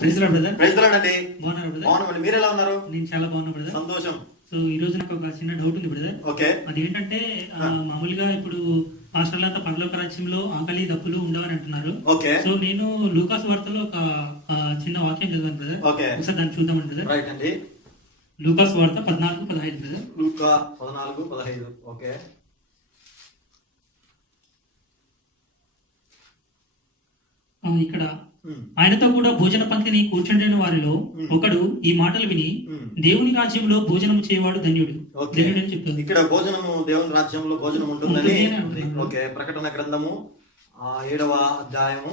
Praise lord brother. Praise lord అండి. బాగున్నారా brother? బాగున్నామండి. మీరు ఎలా ఉన్నారు? నేను చాలా బాగున్నా బ్రదర్. సంతోషం. సో ఈ రోజు నాకు ఒక చిన్న డౌట్ ఉంది బ్రదర్. ఓకే. అదేంటంటే మామూలుగా ఇప్పుడు పాస్టర్లంతా పరలోక రాజ్యంలో ఆకలి దప్పులు ఉండవని అంటున్నారు. ఓకే. సో నేను లూకాసు వార్తలో ఒక చిన్న వాక్యం చదివాను బ్రదర్. ఓకే. ఒకసారి దాన్ని చూద్దామని బ్రదర్. రైట్ అండి. లూకాసు వార్త 14:15 బ్రదర్. లూకా 14:15. ఓకే. ఇక్కడ ఆయనతో కూడా భోజన పంక్తిని కూర్చుండిన వారిలో ఒకడు ఈ మాటలు విని దేవుని రాజ్యంలో భోజనం చేయవాడు ధన్యుడు ధన్యుడు అని చెప్తుంది. ఇక్కడ భోజనము దేవుని రాజ్యంలో భోజనం ఉంటుందని. ఓకే. ప్రకటన గ్రంథము 7వ అధ్యాయము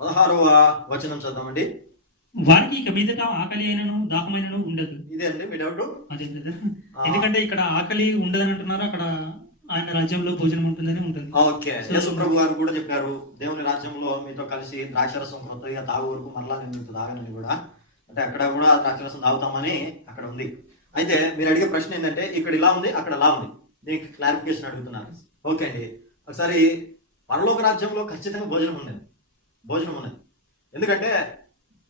16వ వచనం చదవండి. వారికి ఇక మీదట ఆకలి అయినను దాహమైనను ఉండదు. ఇదే అండి మీ డౌట్? అదే బ్రదర్. ఎందుకంటే ఇక్కడ ఆకలి ఉండదని అంటున్నారు, అక్కడ ఆయన రాజ్యంలో భోజనం ఉంటుందని ఉంటుంది. ఓకే. యేసు ప్రభు గారు కూడా చెప్పారు, దేవుని రాజ్యంలో మీతో కలిసి ద్రాక్షరసం కొత్తగా తాగు వరకు మరలా నేను తాగనని కూడా. అంటే అక్కడ కూడా ద్రాక్షరసం తాగుతామని అక్కడ ఉంది. అయితే మీరు అడిగే ప్రశ్న ఏంటంటే ఇక్కడ ఇలా ఉంది, అక్కడ అలా ఉంది. దీనికి క్లారిఫికేషన్ అడుగుతున్నారు. ఓకే అండి. ఒకసారి పరలోక రాజ్యంలో ఖచ్చితంగా భోజనం ఉన్నది. ఎందుకంటే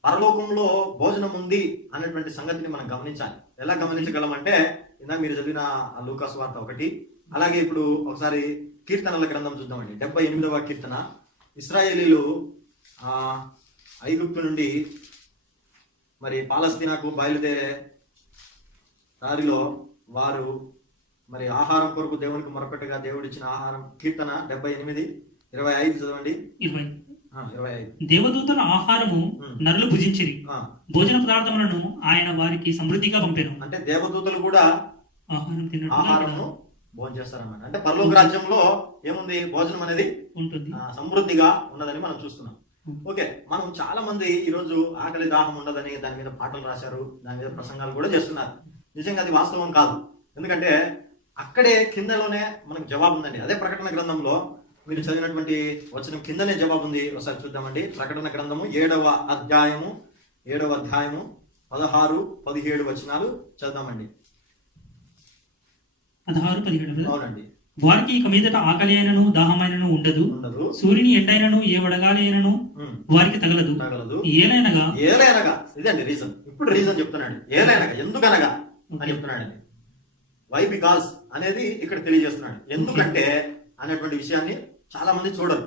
పరలోకంలో భోజనం ఉంది అనేటువంటి సంగతిని మనం గమనించాలి. ఎలా గమనించగలమంటే ఇందాక మీరు చదివిన లూకాసు వార్త 1, అలాగే ఇప్పుడు ఒకసారి కీర్తనల గ్రంథం చూద్దామండి. 78వ కీర్తన. ఇశ్రాయేలీలు ఐగుప్తు నుండి మరి పాలస్తీనాకు బయలుదేరే దారిలో వారు మరి ఆహారం కొరకు దేవునికి మొరపెట్టగా దేవుడిచ్చిన ఆహారం. కీర్తన 78:25 చదవండి. 25. దేవదూతల ఆహారము నరులు భుజించిరి, భోజన పదార్థములను ఆయన వారికి సమృద్ధిగా పంపాను. అంటే దేవదూతలు కూడా ఆహారము భోజనం చేస్తారన్నమాట. అంటే పరలోక రాజ్యంలో ఏముంది? భోజనం అనేది ఉంటుంది, సమృద్ధిగా ఉన్నదని మనం చూస్తున్నాం. ఓకే. మనం చాలా మంది ఈరోజు ఆకలి దాహం ఉండదని దాని మీద పాటలు రాశారు, దాని మీద ప్రసంగాలు కూడా చేస్తున్నారు. నిజంగా అది వాస్తవం కాదు. ఎందుకంటే అక్కడే కిందలోనే మనకు జవాబు ఉందండి. అదే ప్రకటన గ్రంథంలో మీరు చదివినటువంటి వచనం కిందనే జవాబు ఉంది. ఒకసారి చూద్దామండి. ప్రకటన గ్రంథము 7వ అధ్యాయము 16-17 వచనాలు చదువుదామండి. 16-17. అవునండి. వారికి ఇక మీదట ఆకలి అయినను దాహమైనను ఉండదు, సూర్యుని ఎండైనను ఏ వడగాలి అయినను వారికి తగలదు. ఏలైనగా ఇదండి రీజన్. ఇప్పుడు రీజన్ చెప్తున్నాడు. ఏలైనగా, ఎందుకనగా అని చెప్తున్నాడండి. వై బికాస్ అనేది ఇక్కడ తెలియజేస్తున్నాడు. ఎందుకంటే అనేటువంటి విషయాన్ని చాలా మంది చూడరు.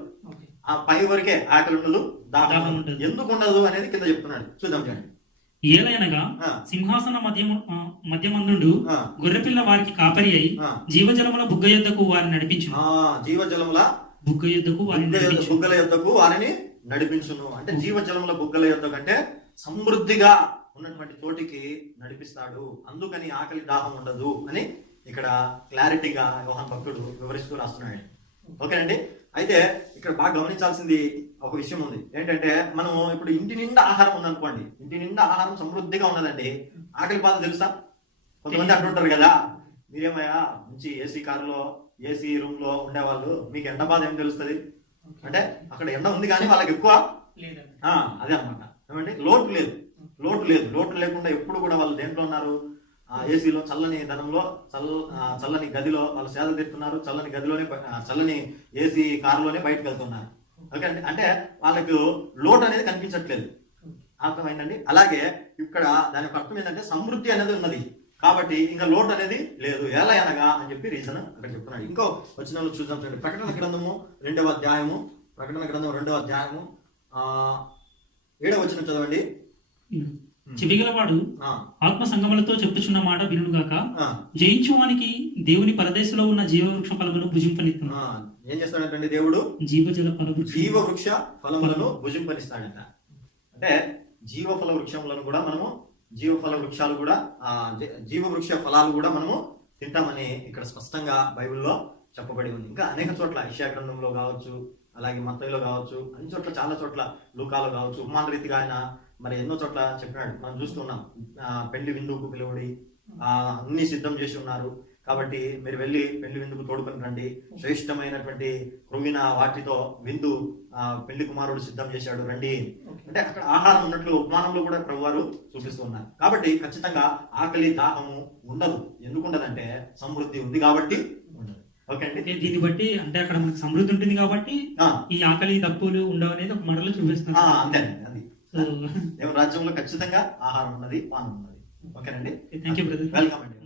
ఆ పై వరకే ఆకలి ఉండదు, దాహం ఉండదు. ఎందుకు ఉండదు అనేది కింద చెప్తున్నాడు. చూద్దాం చూడండి. ఏలైనగా సింహాసన మధ్యమందుండు గొర్రెపిల్ల వారికి కాపరి అయి జీవజలముల బుగ్గ యొద్దకు వారిని నడిపించు. జీవజలముల బుగ్గ యొద్దకు బుగ్గల యొద్దకు వారిని నడిపించును. అంటే జీవజలముల బుగ్గల యొద్ద కంటే సమృద్ధిగా ఉన్నటువంటి చోటికి నడిపిస్తాడు. అందుకని ఆకలి దాహం ఉండదు అని ఇక్కడ క్లారిటీగా యోహాను భక్తుడు వివరిస్తూ రాస్తున్నాడు. ఓకేనండి. అయితే ఇక్కడ బాగా గమనించాల్సింది ఒక విషయం ఉంది. ఏంటంటే మనం ఇప్పుడు ఇంటి నిండా ఆహారం ఉందనుకోండి, ఇంటి నిండా ఆహారం సమృద్ధిగా ఉన్నదండి, ఆకలి బాధ తెలుసా? కొంతమంది అంటుంటారు కదా, మీరేమయ్యా మంచి ఏసీ కారులో ఏసీ రూమ్ లో ఉండేవాళ్ళు, మీకు ఎండ బాధ ఏం తెలుస్తుంది అంటే అక్కడ ఎండ ఉంది కానీ వాళ్ళకి ఎక్కువ అదే అనమాట. ఏమంటే లోటు లేకుండా ఎప్పుడు కూడా వాళ్ళు దేంట్లో ఉన్నారు? ఏసీలో, చల్లని ధనంలో, చల్లని గదిలో వాళ్ళు సేద తీరుతున్నారు. చల్లని ఏసీ కారులోనే బయటకు వెళ్తున్నారు. ఓకే అండి. అంటే వాళ్ళకు లోటు అనేది కనిపించట్లేదు. అర్థమైందండి. అలాగే ఇక్కడ దాని అర్థం ఏంటంటే సమృద్ధి అనేది ఉన్నది కాబట్టి ఇంకా లోటు అనేది లేదు. ఎలా అనగా అని చెప్పి రీజన్ అక్కడ చెప్తున్నాడు. ఇంకో వచనంలో చూద్దాం చూడండి. ప్రకటన గ్రంథము 2వ అధ్యాయము 7వ వచనం చదవండి. చెవిగలవాడు ఆత్మ సంగములతో చెప్పుచున్న మాట వినుగాక, జయించువానికి దేవుని పరదేశంలో ఉన్న జీవవృక్ష ఫలములను భుజింపనిస్తాడు. ఏం చేస్తాడంటే దేవుడు? జీవవృక్ష ఫలములను భుజింపనిస్తాడంట. అంటే జీవఫల వృక్షములను కూడా మనము జీవవృక్ష ఫలాలు కూడా మనము తింటామని ఇక్కడ స్పష్టంగా బైబిల్లో చెప్పబడి ఉంది. ఇంకా అనేక చోట్ల యెషయా గ్రంథంలో కావచ్చు, అలాగే మత్తయిలో కావచ్చు, అన్ని చోట్ల, చాలా చోట్ల, లూకాలో కావచ్చు, ఉపమాన రీతిగా ఆయన మరి ఎన్నో చోట్ల చెప్పినాడు. మనం చూస్తున్నాం. పెళ్లి విందుకు పిలువడి అన్ని సిద్ధం చేసి ఉన్నారు కాబట్టి మీరు వెళ్ళి పెళ్లి విందుకు తోడుకొని రండి. శ్రేష్టమైనటువంటి క్రొవ్విన వాటితో విందు పెళ్లి కుమారుడు సిద్ధం చేశాడు, రండి. అంటే అక్కడ ఆహారం ఉన్నట్లు ఉపమానంలో కూడా ప్రభువారు చూపిస్తూ ఉన్నారు. కాబట్టి ఖచ్చితంగా ఆకలి దాహము ఉండదు. ఎందుకు ఉండదంటే సమృద్ధి ఉంది కాబట్టి ఉండదు. ఓకే అండి. దీన్ని బట్టి అంటే అక్కడ మనకు సమృద్ధి ఉంటుంది కాబట్టి ఈ ఆకలి తప్పులు ఉండవు అనేది ఒక మాటలో చూపిస్తున్నారు. అంతేనండి. అది దేవుని రాజ్యంలో ఖచ్చితంగా ఆహారం ఉన్నది, పానం ఉన్నది. ఓకేనండి. Thank you brother. వెల్కమ్ అండి.